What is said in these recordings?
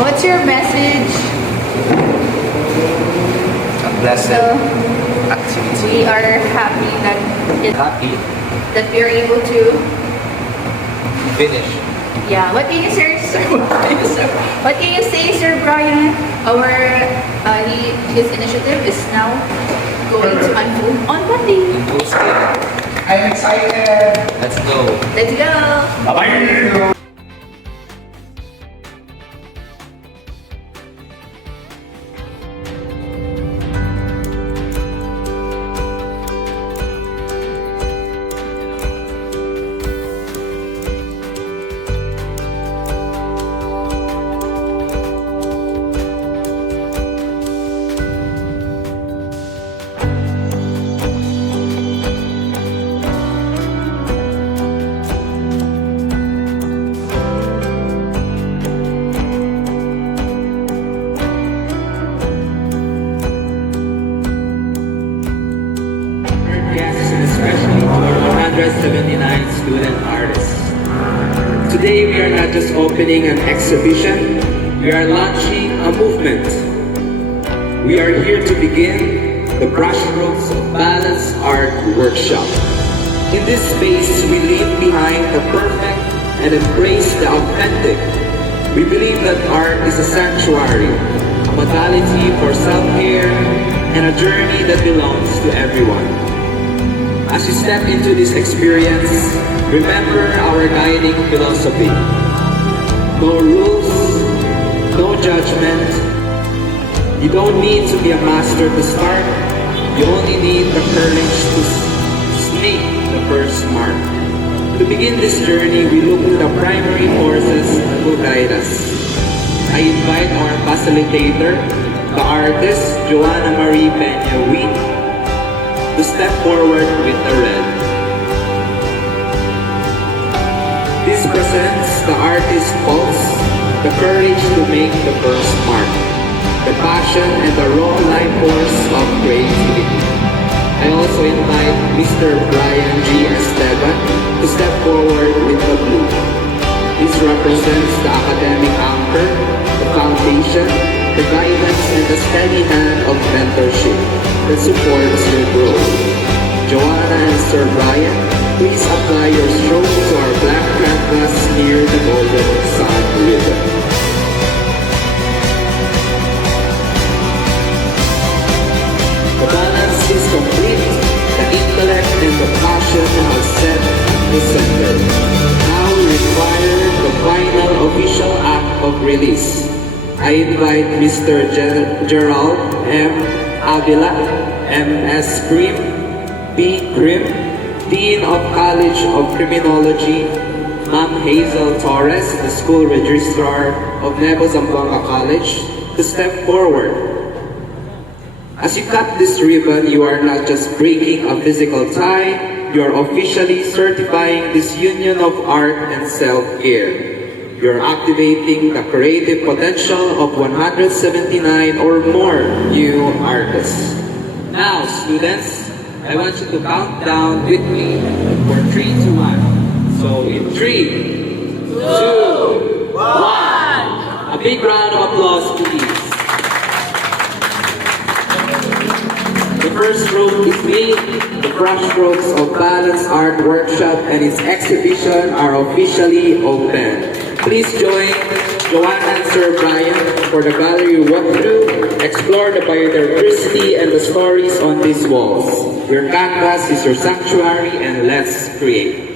What's your message? A blessed So, activity. we are happy Happy. that we are able to. Finish. Yeah. What can you say, sir? What can you say, Sir Brian? His initiative is now going to unfold on Monday. Full scale. I'm excited. Let's go. Let's go. Bye-bye. Guests and especially to our 179 student artists. Today we are not just opening an exhibition, we are launching a movement. We are here to begin the Brushstrokes of Balance Art Workshop. In this space, we leave behind the perfect and embrace the authentic. We believe that art is a sanctuary, a modality for self-care, and a journey that belongs to everyone. As you step into this experience, remember our guiding philosophy. No rules, no judgment. You don't need to be a master to start. You only need the courage to sneak the first mark. To begin this journey, we look to the primary forces that will guide us. I invite our facilitator, the artist, Joanna Marie Peña-Wheat, to step forward with the red. This presents the artist's pulse, the courage to make the first mark, the passion and the raw life force of creativity. I also invite Mr. Brian G. Esteban to step forward with the blue. This represents the academic anchor, the foundation, the guidance, and the steady hand of mentorship that supports your growth. Joanna and Sir Brian, please apply your stroke to our black canvas near the golden sun ribbon. The balance is complete. The intellect and the passion are set the center. Now we require the final official act of release. I invite Mr. Gerald M. Avila, M.S. Grimm, P. Grimm, Dean of College of Criminology, Ma'am Hazel Torres, the School Registrar of Nuevo Zamboanga College, to step forward. As you cut this ribbon, you are not just breaking a physical tie, you are officially certifying this union of art and self-care. You are activating the creative potential of 179 or more new artists. Now, students, I want you to count down with me for 3, 2, 1. So in 3, 2, 1. A big round of applause, please. The first stroke is me. The Brushstrokes of Balance Art Workshop and its exhibition are officially open. Please join Joanna and Sir Brian for the gallery walkthrough. Explore the biodiversity and the stories on these walls. Your canvas is your sanctuary, and let's create.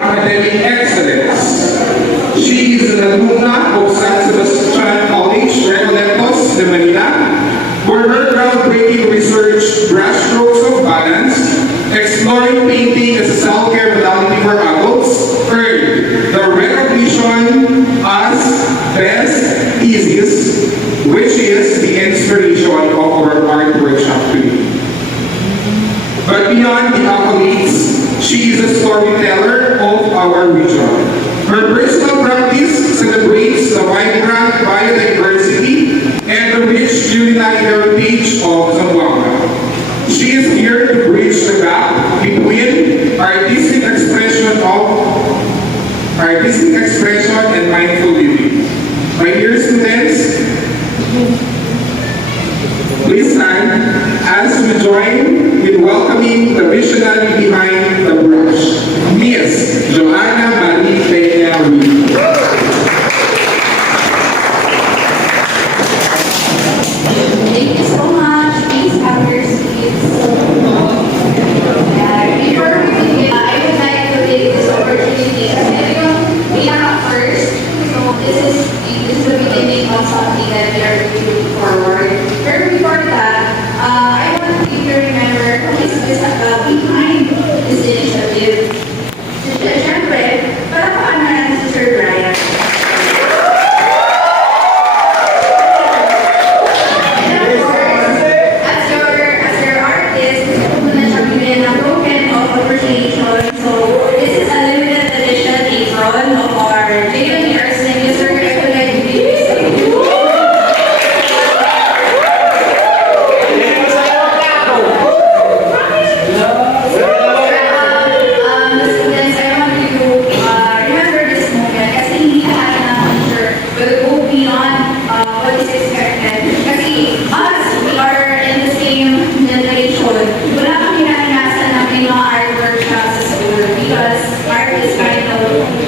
Academic excellence. She is an alumna of San Sebastian College, Recoletos, de Manila, where her groundbreaking research, Brushstrokes of Balance, exploring painting as a self-care modality for adults, earned the recognition as Best Thesis, which is the inspiration of our art workshop today. But beyond the accolades, she is a storyteller of our region. Her personal practice celebrates the vibrant biodiversity and the rich culinary heritage of Zamboanga. She is here to bridge the gap between artistic expression and mindful living. My dear students, please stand as we join in welcoming the visionary behind the brush, Miss Joanna Marie Peña Ruiz. Thank you so much. Please have your seats. Before we begin, I would like to take this opportunity kasi we are up first. So this is the beginning of something that we are looking forward. But before that, I want you to remember who is behind this initiative. Siyempre, para paano natin si Sir Brian. As your artist, gusto ko na siya bigyan ng token of appreciation. So, this is a limited edition apron of our JLE Arts and User. I would like to give this to you. The students, I want you to remember this moment kasi hindi lahat ng teacher will go beyond what is expected. Kasi us, we are in the same generation. Wala kami naranasan na may mga art workshops sa school because art is kind of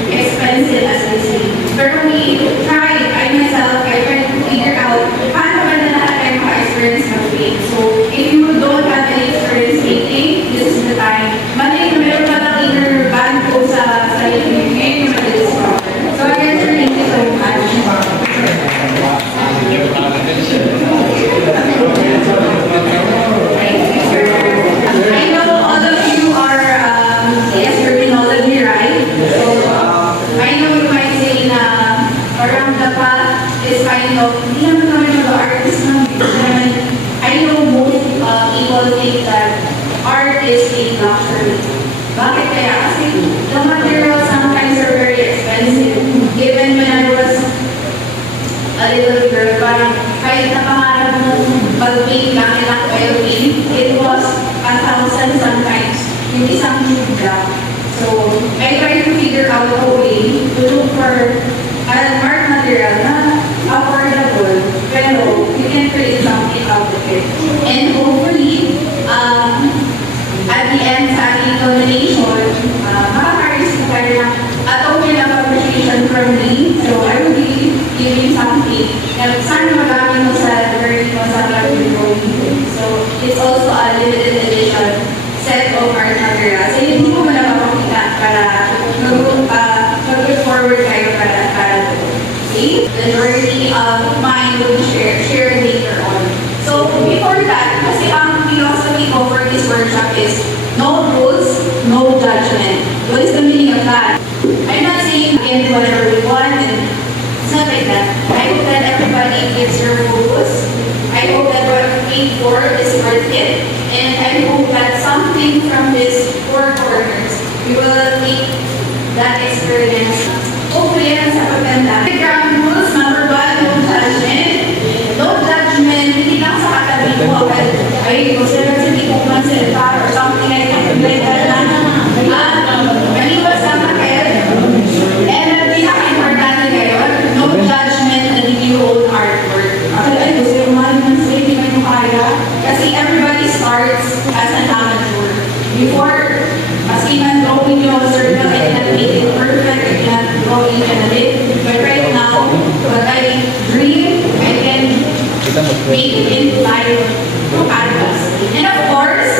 expensive as we see. Pero we tried, I myself, I tried to figure out paano ba na lahat kayo maka-experience mag-paint. So, if you don't have any experience painting, this is the time. Mali, meron pa lang inner band ko sa sarili ngayon yung mag-discover. So, again, sir, thank you so much. I know all of you are yes, terminology, right? So, I know you might say na around the path is kind of, hindi naman kami mag-artist ng I know most people think that art is a luxury. Bakit kaya? Kasi the materials sometimes are very expensive. Given when I was a little girl, parang kahit na pangarap mo mag-paint gamit ng oil paint, it was 1,000 sometimes, yung isang tube lang. So, I try to figure out a way to look for an art material na affordable, pero you can create something out of it. And hopefully, at the end sa ating culmination, makaka-receive tayo ng a token of appreciation from me. So, I will be giving something na sana magamit mo sa learning mo sa lab you're going to. So, it's also a limited edition set of art materials. So, hindi mo na mapakita para mag-look forward kayo para okay? The journey of mine will be shared later on. So, before that, kasi ang philosophy for this workshop is no rules, no judgment. What is the meaning of that? I'm not saying again do whatever we want, and it's not like that. I hope that everybody gives their focus. I hope that what you paid for is worth it, and I hope that something from these four corners, we will take that experience. Hopefully, yan sa paganda. Ground rules, number 1, no judgment. No judgment, hindi lang sa katabi mo agad, ay, gusto na sa hindi ko consider or something like that. Maliwas lang na kayo. And ang pinaka-importante ngayon, no judgment na hindi your own artwork. Ay, gusto yung mahal ng slave, hindi kayo kaya. Kasi everybody starts as an amateur. Before, maski man drawing yung circle, I cannot make it perfect, I cannot draw it and it. But right now, what I dream, I can make it in life to canvas. And of course,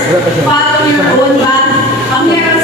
follow your own path. Ang meron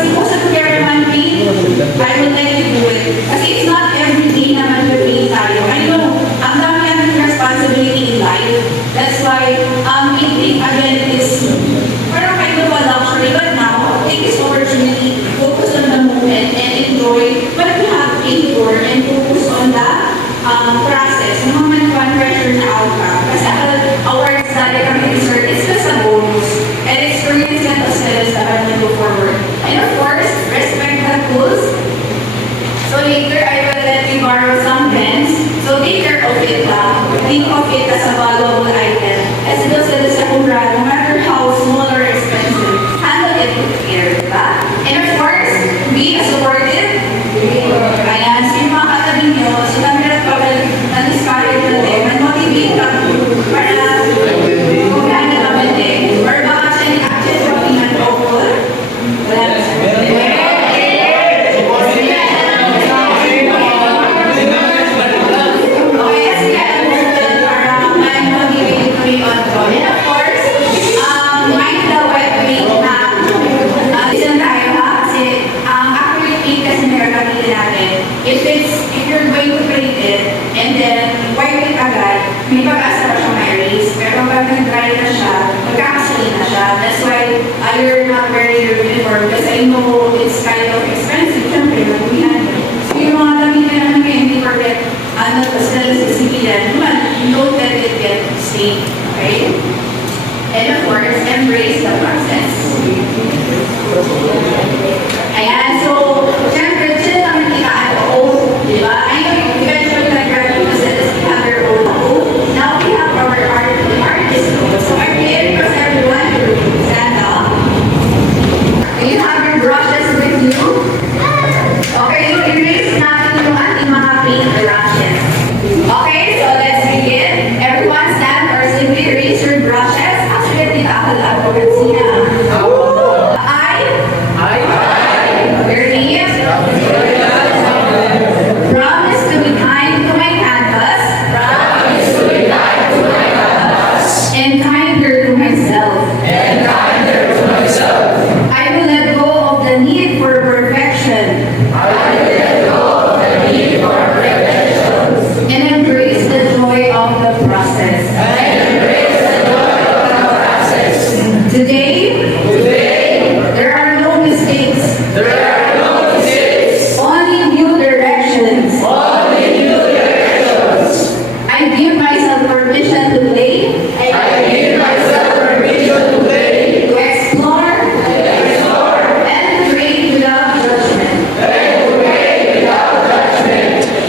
forward. And of course, respect the tools. So later, I will let you borrow some pens. So take care of it lang. Think of it as a valuable item. As it does sa kumra, no matter how small or expensive, handle it with care, diba? And of course, be supportive. Ayan, so yung mga katabi nyo, so kami na na-discourage natin, man-motivate ka para kumaya na naman din. Or baka siya ni-action sa pagkingan ko. Wala na sa if you're going to print it and then wipe it agad, may pag-asa pa siya ma-erase. Pero pag nag-dry na siya, magkakasali na siya. That's why you're not wearing your uniform because I know it's kind of expensive. Siyempre, mag-uwihan. So yung mga damit na naman kayo, hindi forget, stainless sa civilian, don't let it get stained. Okay? And of course, embrace the process. Ayan, so, siyempre, chill naman kita at oath, di ba? I know you eventually graduate because we have their own oath. Now we have our artist oath. So I created for everyone to stand up. Do you have your brushes with you? Okay, so erase natin yung ating mga paint brushes. Okay, so let's begin. Everyone stand or simply erase your brushes. Actually, dito ako lang ko siya. Promise to be kind to my canvas. And kinder to myself. I will let go of the need for perfection. And embrace the joy of the process. Today, there are no mistakes. Only new directions. I give myself permission to play. To explore. And to create without judgment.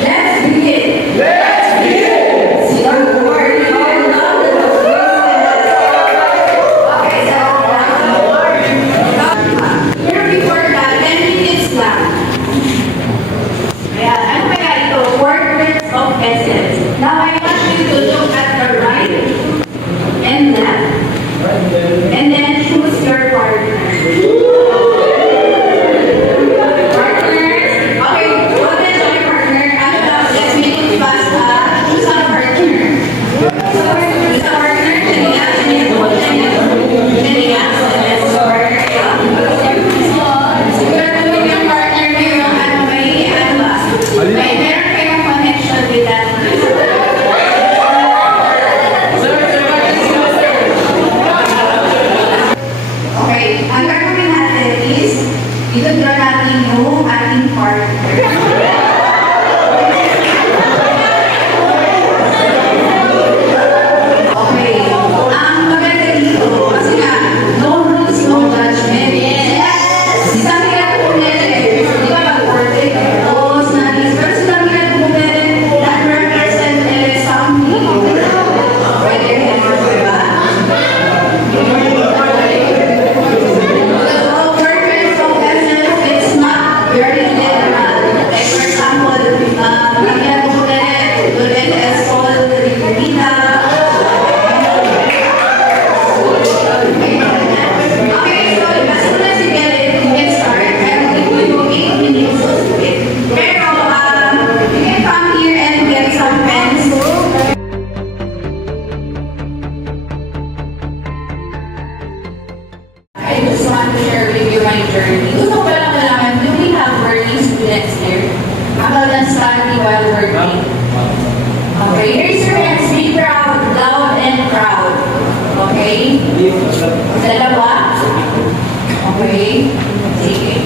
Let's begin. See you word. Okay, so here before that, 10 minutes lang. Ayan, ano kaya ito? Portraits of essence. Now, I want you to look at the right and left. And then choose your partner. Partners. Okay, what is your partner? Ano lang, let's make it fast. Choose a partner. So, choose a partner. Shania. Let's start. Siguro yung partner mo yung may meron kayong connection with that person. Okay, ang gagawin natin is i-draw natin yung ating partner. Okay, ang maganda dito, kasi nga, no rules, no judgment. Si Sami ka kumele, di ba mag-portrait, pose, nanis, pero si Sami ka kumele, that represent something. Pwede rin, di ba? So, portraits of essence, it's not very literal. Like for example, Maria Lourdes Escol, Rita. Okay, so as soon as you get it, you can start. I will give you 8 minutes to do it. Pero, you can come here and get some pens. I just want to share with you my journey. Gusto ko lang malaman, do we have working students here? How about study while working? Okay, raise your hands, be proud, loud and proud. Okay? Dalawa? Okay? Sige.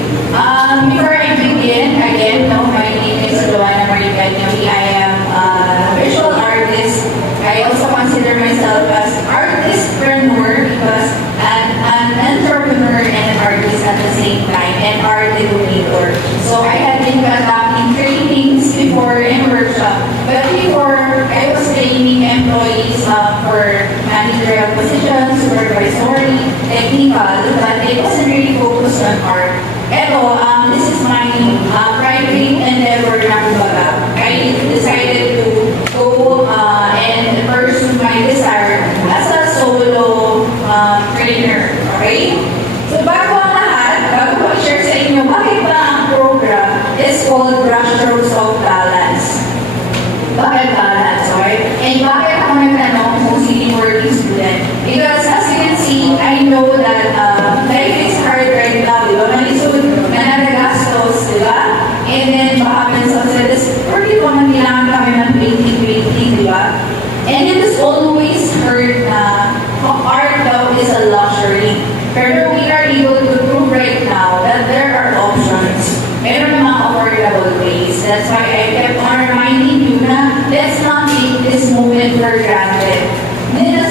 Before I begin, again, no, my name is Luana Marie Ganyami. I am a visual artist. I also consider myself as artistpreneur because I'm an entrepreneur and an artist at the And then, baka man sa this, porque ko man kailangan kami ng 2020, di ba? And it is always heard na art daw is a luxury. Pero we are able to prove right now that there are options. Meron mga affordable ways. That's why I kept on reminding you na let's not take this moment for granted.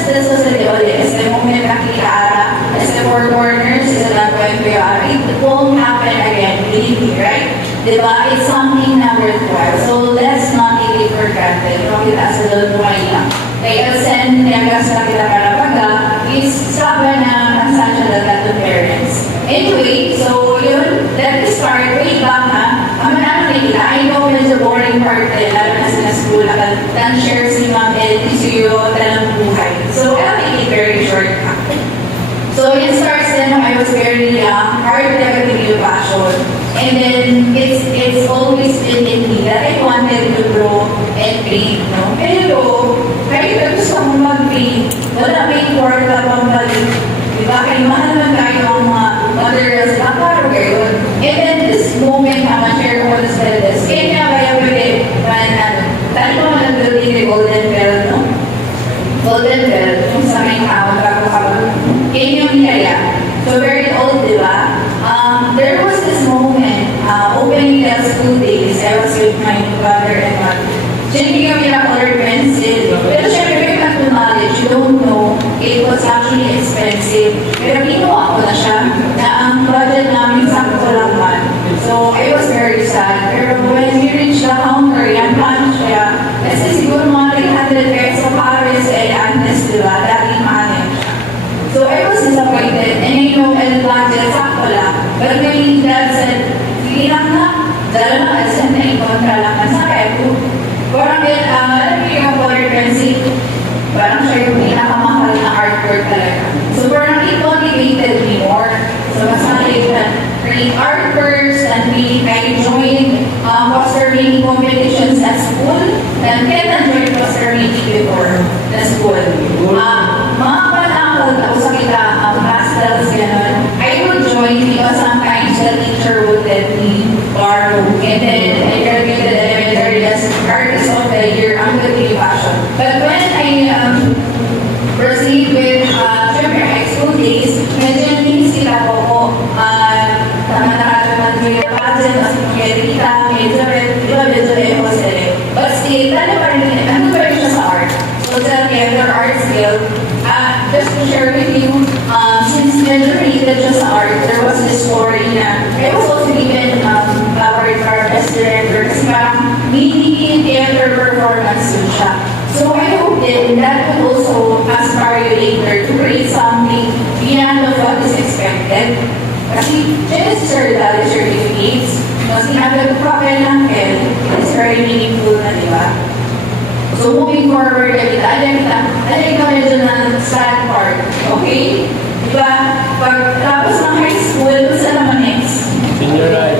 This was the moment na kiara, as the four corners, is not going to be it won't happen again, believe me, right? Diba? It's something na worthwhile. So let's not take it for granted. Kung kita sa doon buhay lang. Kaya send niya sa kita karapaga is sabi na masansya na to parents. Anyway, so yun, let me start. Wait lang ha. Ano nila, I know medyo boring part eh, lalo na sa school. Dan-share si Ma'am LT sa'yo talang buhay. So I'll make it very short ha. So it starts then when I was very young, art never gave me a passion. And then it's always been in me that I wanted to draw and paint, no? Pero, kahit gusto kong mag-paint, wala may kwarta pang balik. Diba? Kaya mahal man tayo ang mga materials na parang gayon. And then this moment, share ko sa this. Kaya nga kaya pwede, tayo mo nag-building the Golden Bell, no? Golden Bell, yung sa may tao, bago kapag. Kaya yung nilaya. So very old, di ba? There was this moment, opening the school days, I was with my brother and mother. Sinigyan kami na colored pencil. Pero syempre, may not to knowledge, you don't know, it was actually expensive. Pero kinuha ko na siya, na ang budget namin sakto lang man. So, I was very sad. Pero when we reached the counter, yan pa siya. Kasi siguro mga 300 pesos Paris ay Agnes, di ba? Dating manage. So I was disappointed, and I know and budget sakto lang. But when dad said, sige lang na, dala na, send na ikontra lang na sa epo. Parang alam mo yung color pencil, parang siya yung pinakamahal na artwork talaga. So parang it motivated me more. So mas nalit na create artworks, and I joined poster making competitions at school, and can't join poster making before the school. Mga panakot ako sa kita, pastels, gano'n, I would join because sometimes the teacher would let me borrow. And then I graduated elementary as artist of the year, ang good passion. But when I proceed with syempre high school days, medyo nanisila ko tama-tama yung pageant, mas kita, medyo emo sila. But still, ano pa rin siya sa art? So together, art skill. Just to share with you, since medyo related siya sa art, there was this story na I was also given flower for best director kasi parang mini theater performance yun siya. So I hope that would also aspire you later to create something beyond of what is expected. Kasi Genesis are valid certificates, mas sinabi ko papel lang it's very meaningful na, di ba? So moving forward, alay ka medyo na sad part, okay? Diba? Pag tapos ng high school, saan naman next? Senior high.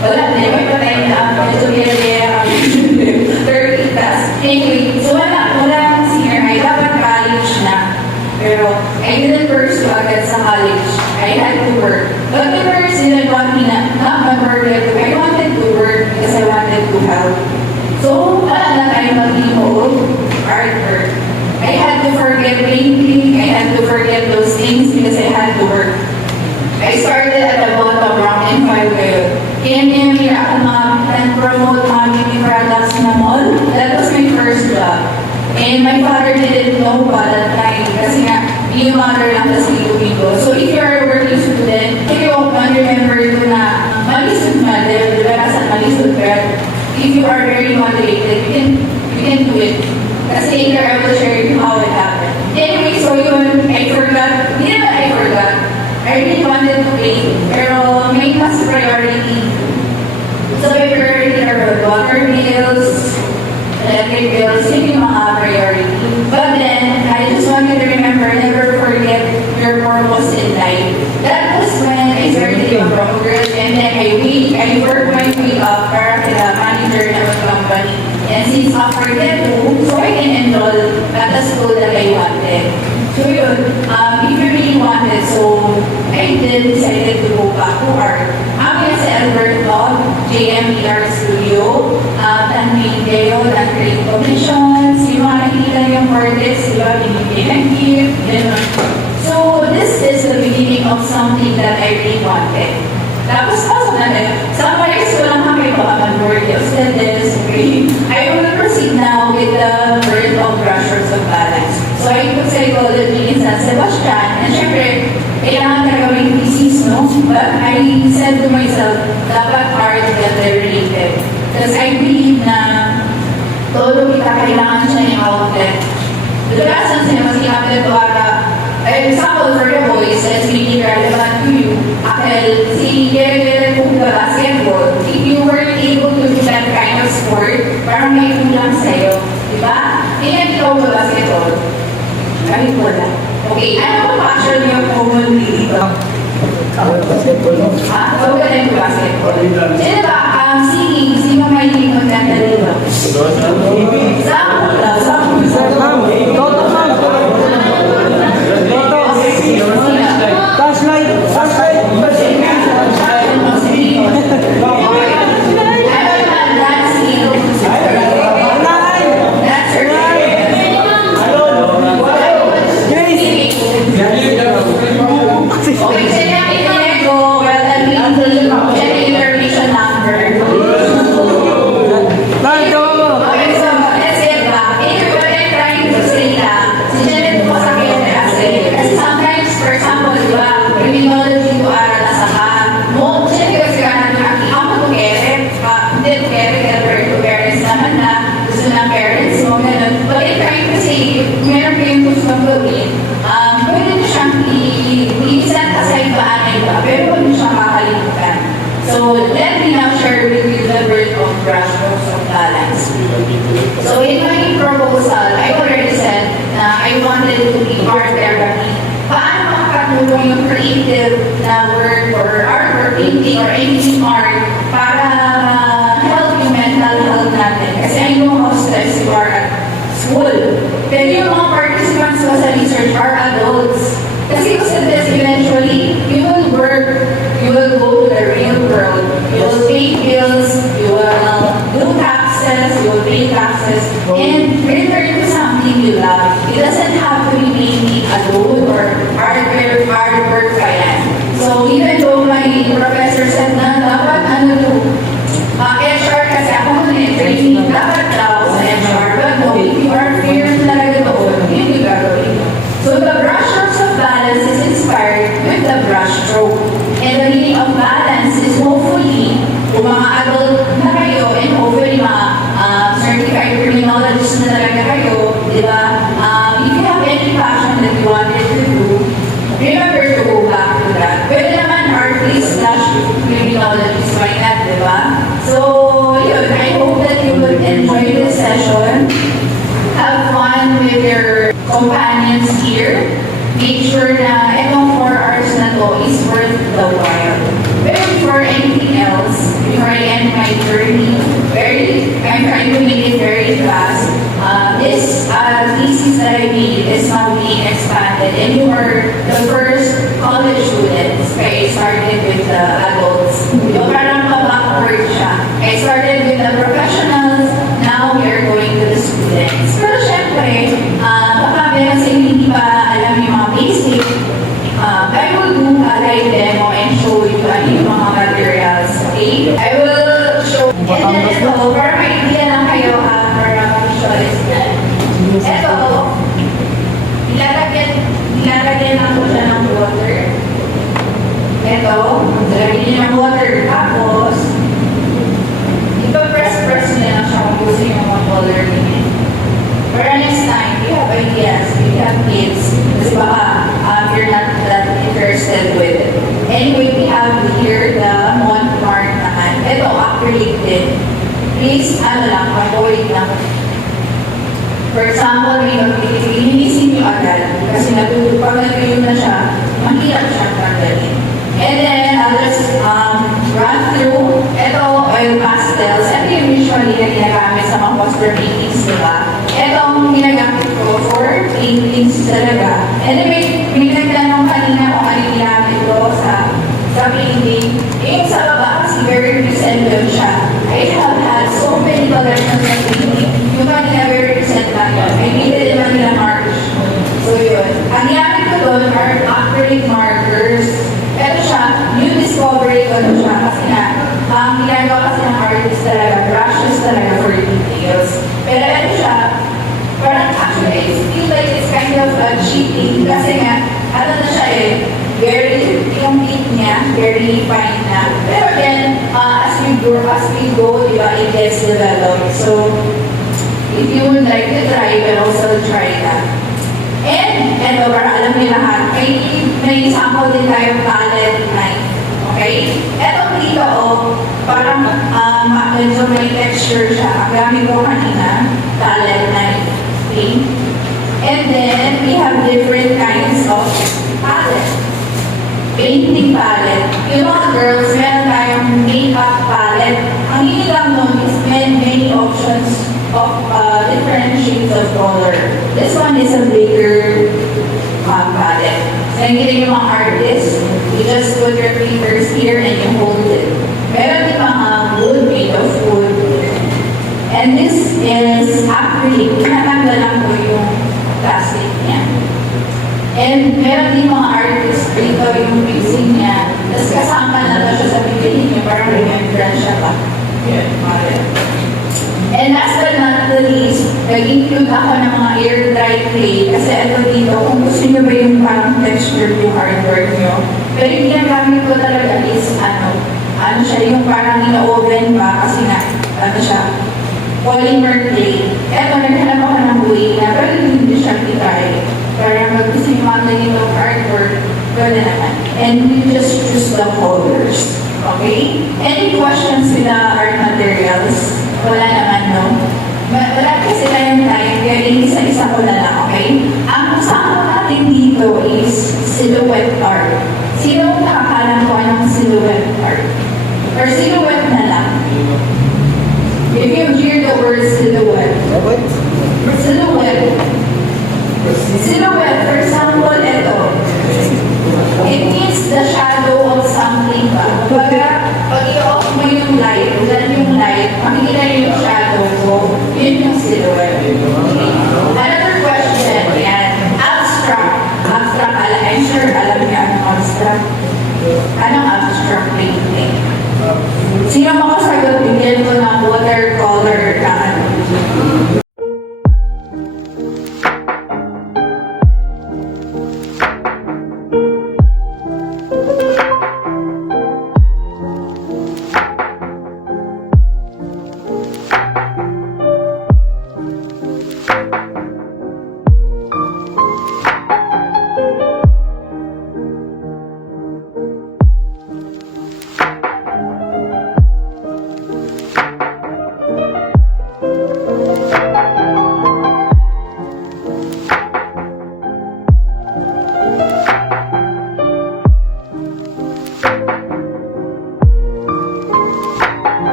Wala, hindi may patay na medyo kaya 30 plus. Anyway, so wala akong senior high, dapat college na. Pero I didn't pursue agad sa college. I had to work. But the first didn't want me not my work. I wanted to work because I wanted to help. So, wala na tayo mag-hold artwork. I had to forget painting, I had to forget those things because I had to work. I started at the bottom, rock and file kayo. Kaya niya ako promote mga beauty products na mall. That was my first job. And my father didn't know pa that time kasi nga, yung mother lang kasi ko. So if you're a working student, if you remember ko na malisod man, di ba nasa malisod pero if you are very motivated, you can do it. Kasi later I will share you how it happened. Anyway, so yun, I forgot. Hindi naman I forgot. I really wanted to paint, pero may mas priority. So my priority are water bills, electric bills, yun yung mga priority. But then, I just wanted to remember, never forget your purpose in life. That was when I started a program, and then I worked my way up para kila manager ng company. And since after that, so I can enroll at the school that I wanted. So yun, if you really wanted, so I then decided to go back to art. Ako yan si Albert Log, JMPR Studio, Tanwing Deo, ng Create Commissions, yung mga nakikita yung artists, di ba, binibigyan ng gift, gano'n. So, this is the beginning of something that I really wanted. Tapos, pasok na rin, sa pares ko lang kami baka mag-work of this, okay? I will proceed now with the birth of Brushers of Balance. So, I took psychology in San Sebastian, and syempre, kailangan ka gawing thesis, no? But I said to myself, dapat art that related. Because I believe na todo kita kailangan siya yung outlet. Kadalasan siya mas kinapit ito example for the boys that's really relevant to you. Akal, si Gere kung the basketball, if you weren't able to do that kind of sport, parang may kulang sa'yo. Diba? Kaya ikaw sa basketball. Kahit wala. Okay, ano ba actually yung commonly dito? Ha? Huwag ka rin basketball. Sino ba? Singing. Sino may hindi magkanta dito? Sample daw. Sample. So let me now share with you the birth of Brushers of Balance. So in my proposal, I already said na I wanted to be art therapy. Paano makakatulong yung creative na work or art or painting or anything art para help yung mental health natin? Kasi I know how stressed you are at school. Pero yung mga participants ko sa research are adults. Kasi kung sa this eventually, you will work, you will go to the real world, you will pay bills, you will do taxes, you will pay taxes, and return to something you love. It doesn't have to be mainly alone or hard work pa yan. So even though my professor said na dapat HR kasi ako training, dapat daw sa HR, but no, if you are feared talaga doon, yun yung gagawin. So the Brushers of Balance is inspired with the brush stroke. And the meaning of balance is hopefully, kung mga adult na kayo, and hopefully mga certified criminologists na talaga kayo, di ba? If you have any passion that you wanted to do, remember to go back to that. Pwede naman artist/criminologist, why not, di ba? So, yun, I hope that you will enjoy this session. Have fun with your companions here. Make sure na itong 4 hours na to is worth the while. But before anything else, before I end my journey, I'm trying to make it very fast. This thesis that I made is now being expanded, and you are the first college students. I started with the adults. Yung parang pa-backward siya. I started with the professionals, now we are going to the students. Pero syempre, baka meron sa hindi pa alam yung mga basic, I will do a live demo and show you yung mga materials, okay? I will show, and then ito, para may idea lang kayo, para visualize yan. Ito, ilalagyan lang ko siya ng water. Ito, ilalagyan niya ng water, tapos, ipa-press niya lang siya kung gusto yung mga color niya. For next time, if you have ideas, if you have kids, kasi baka you're not that interested with it. Anyway, we have here the Montmartre naman. Ito, acrylic din. Please, avoid lang. For example, linisin nyo agad. Kasi pag nagtuyo na siya, mahirap siya tanggalin. And then, I'll just run through. Ito, oil pastels. Ito yung usually na ginagamit sa mga poster paintings, diba? Ito ang ginagamit ko for paintings talaga. And then, may nagtanong kanina kung ano ginamit ko sa painting. Yung sa baba, kasi very represent them siya. I have had so many collections of painting. You can never represent lang yun. I needed naman nila mark. So yun. Ang gamit ko doon are acrylic markers. Pero siya, new discovery ko doon siya. Kasi nga, ang ginagawa kasi ng artist talaga, brushes talaga for details. Pero ano siya, parang actually, I feel like it's kind of cheating. Kasi nga, ano na siya very complete niya, very fine na. Pero then, as we go, diba, it gets developed. So, if you would like to try, you can also try that. And, para alam niyo lahat, may sample din tayong palette knife. Okay? Eto dito, parang medyo may texture siya. Ang gamit ko kanina, palette knife. Okay? And then, we have different kinds of palette. Painting palette. Yung mga girls, meron tayong makeup palette. Ang hindi lang nun is many options of different shades of color. This one is a bigger palette. So, yung mga artists, you just put your fingers here and you hold it. Meron din mga wood made of wood. And this is acrylic. Tinatanggal lang ko yung plastic niya. And meron din mga artists dito yung mixing niya. Tapos kasama na siya sa bibili niya. Parang remembrance siya pa. Yun, parang. And last but not the least, nag-include ako ng mga air-dry clay. Kasi ito dito, kung gusto niyo ba yung parang texture yung artwork niyo. Pero yung ginagamit ko talaga is ano siya, yung parang ina-oven pa. Kasi nga, ano siya, polymer clay. Eto, naghanap ako ng way na pero hindi siya titry. Para mag-gusto yung mga ganitong artwork, gano'n naman. And we just choose the colors. Okay? Any questions with the art materials? Wala naman, no? Wala kasi tayong time, kaya isa-isa ko na lang, okay? Ang kasama natin dito is silhouette art. Sino nakakalam ko anong silhouette art? Or silhouette na lang? If you hear the word silhouette. Silhouette. Silhouette, for example, ito. It means the shadow of something ba? Pag i-off mo yung light, ulan yung light, makikita yung shadow mo, yun yung silhouette.